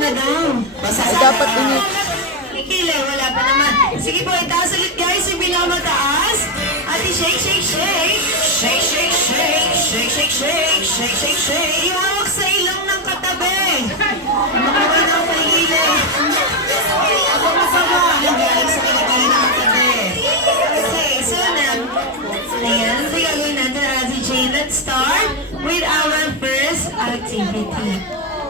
na daw. Dapat init. Kikila, wala pa naman. Sige po, itaas ulit guys, yung pinakamataas. At shake, shake, shake. Shake, shake, shake. Shake, shake, shake. Shake, shake, shake. Ihawak sa ilong ng katabi. Makawa na ang pagigili. Ako masama. Nagalag sa kinakali ng katabi. Okay, so now, ayan, ano gagawin natin, Ate Jane? Let's start with our first activity.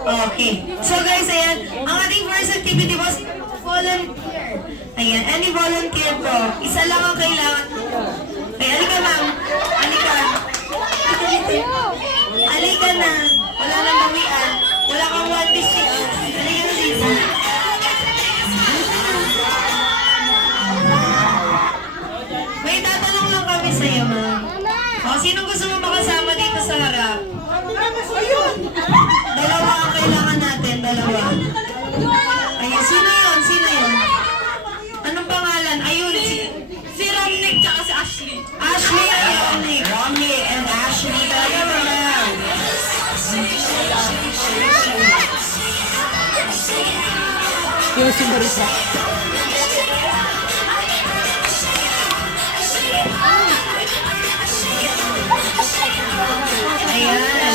Okay. So guys, ayan, ang ating first activity was volunteer. Ayan, any volunteer po. Isa lang ang kailangan. Ay, alika ma'am. Alika. Alika na. Wala nang bawian. Wala kang 1-6. Alika na dito. May tatanong lang kami sa'yo, ma'am. O, sinong gusto mo makasama dito sa harap? Dalawa ang kailangan natin, dalawa. Ayan, sino yun? Sino yun? Anong pangalan? Ayun, si Romnick tsaka si Ashley. Ashley and Romnick. Romnick and Ashley. Talaga mo lang. Yung si Marisa. Ayan.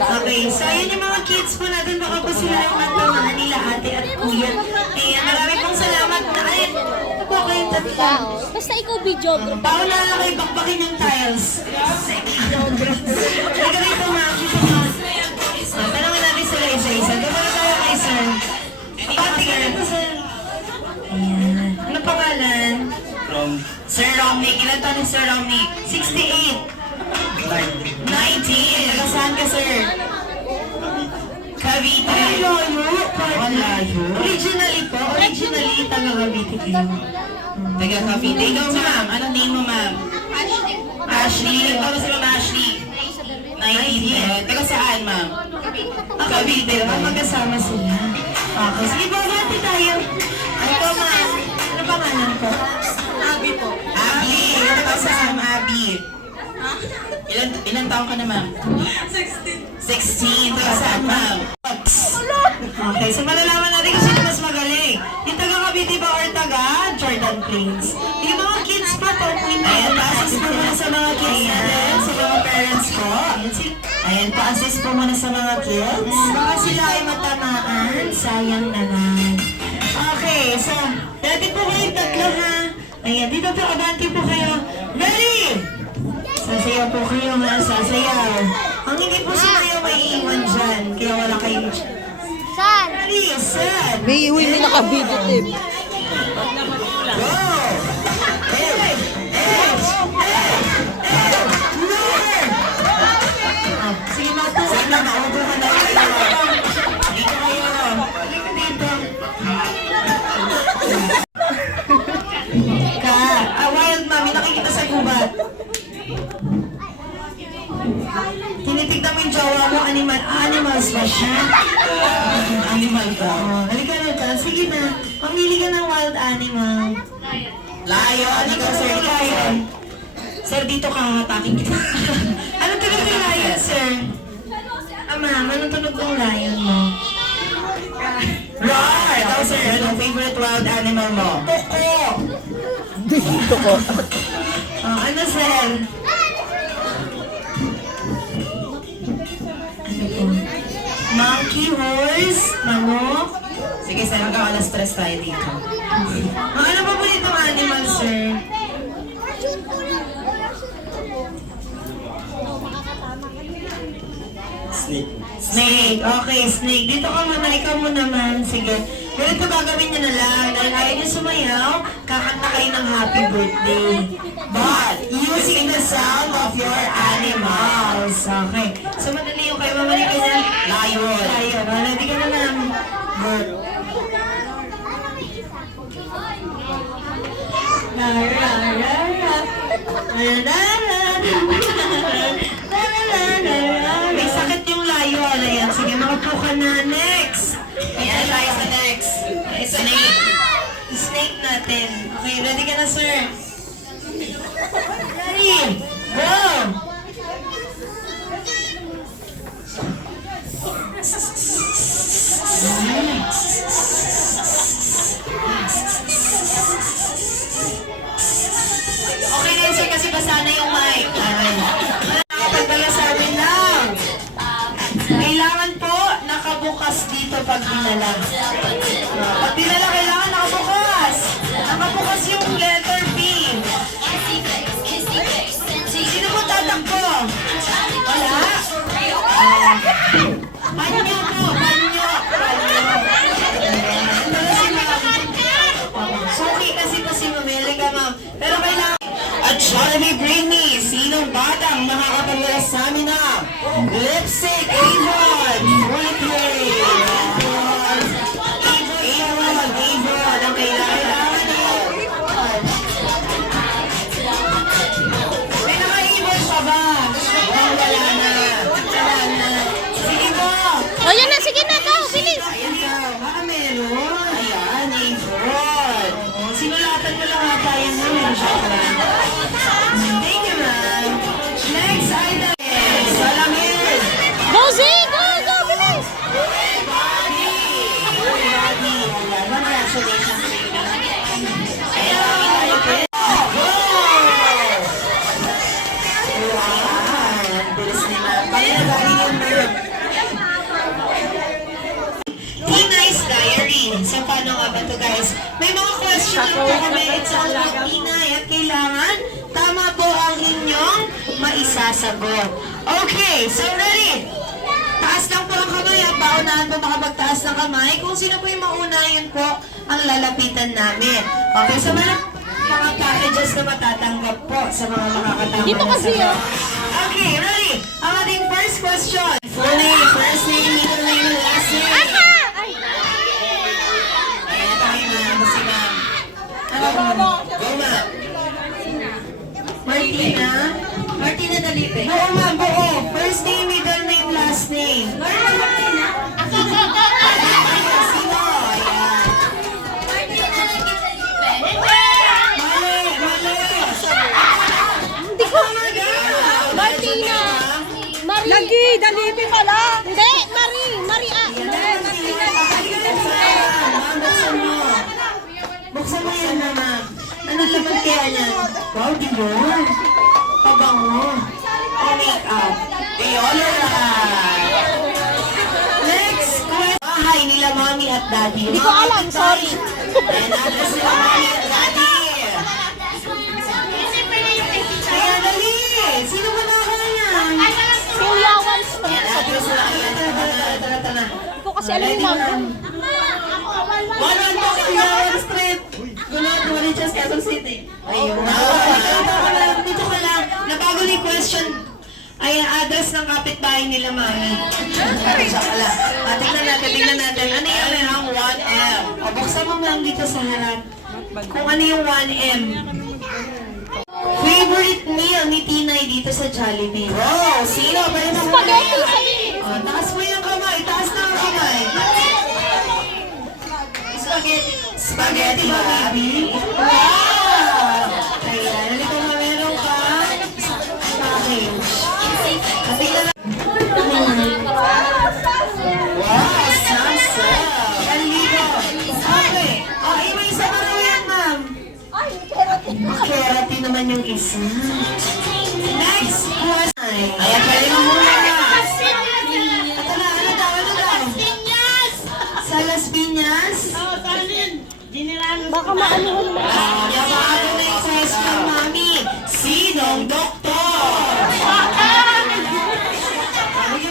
Okay, so ayan yung mga kids po natin. Baka po sila yung magtamahan nila ate at kuya. Ayan, marami pong salamat na. Ayan, ito po kayong tatlo. Basta ikaw videographer. Bawal na lang kayo bakbakin yung tiles. Halika rito ma'am. Tanongin natin sila isa-isa. Doon na tayo kay sir. Pati ka rito sir. Ayan. Ano pangalan? Sir Romnick. Ilan taon ni Sir Romnick? 68. 19. Saan ka, sir? Cavite. Layo. Layo. Originally po. Originally, taga Cavite kayo. Taga Cavite. Ikaw, ma'am. Anong name mo, ma'am? Ashley. Ashley. Ikaw si ma'am Ashley. 19. Taga saan, ma'am? Cavite. Magkasama sila. Okay. Sige po, bati tayo. Ito, ma'am. Ano pangalan po? Abby po. Abby. Ito ka sa ma'am Abby. Ilan taon ka na, ma'am? 16. 16. Taga saan, ma'am? Okay, so malalaman natin kung sino mas magaling. Yung taga Cavite ba or taga Jordan Plains? Yung mga kids pa po, ayan, pa-assist po muna sa mga kids natin, sa mga parents po. Ayan, pa-assist po muna sa mga kids. Baka sila ay matamaan, sayang naman. Okay, so, dati po kayong tatlo ha. Ayan, dito po, abante po kayo. Ready? Sasayaw po kayo nga, sasayaw. Ang hindi po sumayaw may iiwan dyan, kaya wala kayong chance. Saan? Ready, set! May hindi nakabidyo, Tim. Go! Sige, matuwa na, maupo ka na kayo. Dito kayo. Halika dito. Wild mami, nakikita sa gubat. Tinitignan mo yung jowa mo, animals ba siya? Animal ka. Halika na ka. Sige na. Pamili ka ng wild animal. Lion. Ikaw, sir. Lion. Sir, dito ka. Hatakin kita. Anong tunog ng lion, sir? Ma'am, anong tunog ng lion mo? Roar! Ikaw, sir. Anong favorite wild animal mo? Toko! Dito ko. Ano, sir? Monkey, horse, manok. Sige, sir, hanggang alas 3 tayo dito. Ano pa po itong animal, sir? Snake. Snake. Okay, snake. Dito ka muna, ikaw mo naman. Sige. Ganito gagawin nyo na lang. Dahil ayaw nyo sumayaw, kakanta kayo ng happy birthday. But, using the sound of your animals. Okay. So, madali yung kayo. Mamali ka na. Lion. Lion. Ready ka na lang. Bird. May sakit yung lion. Ayan. Sige, makapo ka na. Next. Ayan, tayo sa next. Snake. Snake natin. Okay, ready ka na, sir? Ready? Go! Okay na yun, sir, kasi basa na yung mic. Pagdala sa amin lang. Kailangan po nakabukas dito pag dinala. Pag dinala, kailangan nakabukas. Nakabukas yung letter B. Sino po tatakbo? Wala? Panyo po, panyo. Suki kasi po si Mameli ka, ma'am. Pero kailangan... At Jollibee Bring Me, sinong batang makakapagdala sa amin na Lipstick Avon, Fully Play. Avon, ang kailangan nyo. May naka-Avon pa ba? Oh, wala na. Wala na. Sige po. O yan na, sige na, go, bilis. Ayan ka. Baka meron. Ayan, Avon. Sinulatan mo lang ata yan mo. Thank you, ma'am. Next item is salamin. Go, Zay, go, go, bilis. Body. Congratulations. Ayan, wow. Bilis ni ma'am. Pagkakagin yung ma'am. Tinay's Diary. So, paano nga ba ito, guys? May mga question po kami. It's all about Tinay at kailangan tama po ang inyong maisasagot. Okay, so ready? Taas lang po ang kamay at paunahan po makapagtaas ng kamay. Kung sino po yung mauna, yun po ang lalapitan namin. Okay, so mga packages na matatanggap po sa mga makakatama Dito na kasi, sagot. oh. Okay, ready? Ang ating first question. Full name, first name, middle name, last name. Ama! Ay, Ayan, tayo na. Basta na. Ano ba? Go, ma'am. Martina? Martina Dalipe. Buo, ma'am, buo. First name, middle name, last name. Martina? Sino? Ayan. Mali, mali. hindi ko. Martina. Marie. Lagi, Dalipi pala. Hindi, Marie. Marie, ah. Buksan mo. Buksan mo yan, ma'am. Ano laman kaya niyan? Wow, di ba? Pabango. O make-up. Deodorant. Next question. Bahay nila mommy at daddy. Hindi ko alam, sorry. And address nila mommy at daddy. Kaya dali. Sino ba nakakala niyan? Kuya Wals. And address nila. Tara. Hindi ko kasi alam yung mga. One po sa Yawan Street. Gulot, Malichas, Quezon City. Ayun. Dito ka lang. Nabago ni question. Ay, address ng kapitbahay nila, mami. Siya ka lang. Tingnan natin. Ano yung ang 1M? O, buksan mo lang dito sa harap. Kung ano yung 1M. Favorite meal ni Tinay dito sa Jollibee. Oh, sino? Pwede mo Spaghetti. Oh, taas mo yung kamay. Taas na ang kamay. Spaghetti ba, baby? Wow! Ayan, halika na meron ka. Package. Halika na. Wow, sasa. Kaligo. Okay. Okay, may isa pa na yan, ma'am. Keratin naman yung isa. Next question. Ayan, pwede mo muna. Ano daw? Sa Las Piñas? Baka maanuhan mo. Yabago na yung question, mami. Sinong doktor?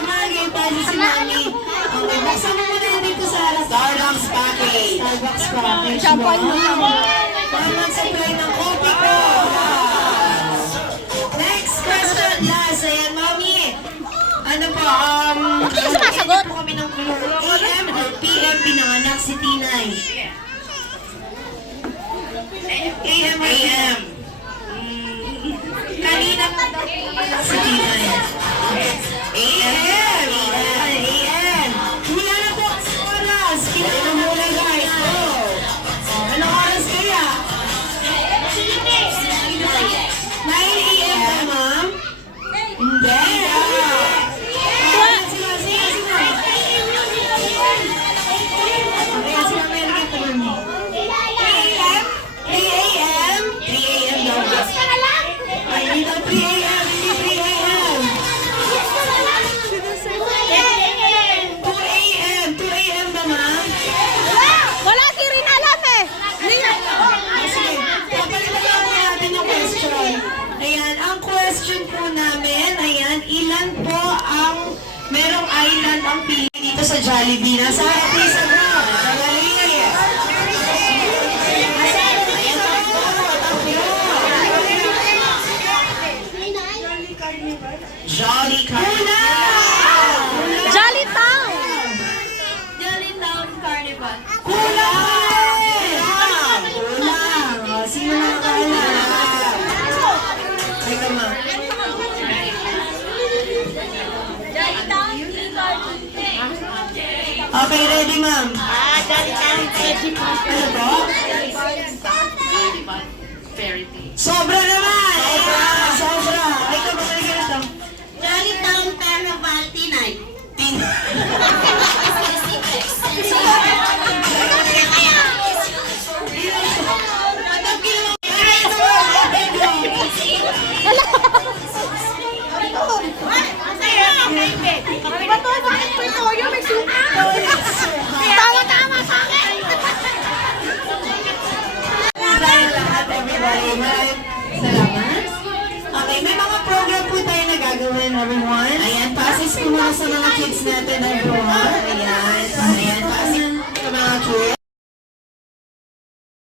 Magiging tayo si mami. Okay, buksan mo muna yun dito sa Starbucks package. Starbucks package. Champagne mo naman. Parang supply ng kopi ko. Next question, last. Ayan, mami. Ano po, Bakit ka sumasagot? po kami ng AM or PM pinanganak si Tinay. AM. Kanina si Tinay. AM. Wala na po ang oras. Kailan na muna, guys. Go. Anong oras kaya? 9 AM ba, ma'am? Hindi. Sige. question po namin, ayan, ilan po ang merong island ang pili dito sa Jollibee? Nasa harap ni sa bro. Jollibee na yes. Ayan, tatlo. Jolly Carnival. Jolly Town. Jolly Town Carnival. Kulang! Kulang! O, sino nakakaalam? Teka, ma'am. Jolly Town Okay, ready, ma'am? Jolly Town. Ano po? Fairy tale. Sobra naman! Ayan, sobra! Ay, kabalik ka nito. Jolly Town Carnival Tonight. Tama sa akin. Tayo lahat, everybody. Right? Salamat. Okay, may mga program po tayo na gagawin, everyone. Ayan, passes po muna sa mga kids natin, everyone. Ayan, passes sa mga kids.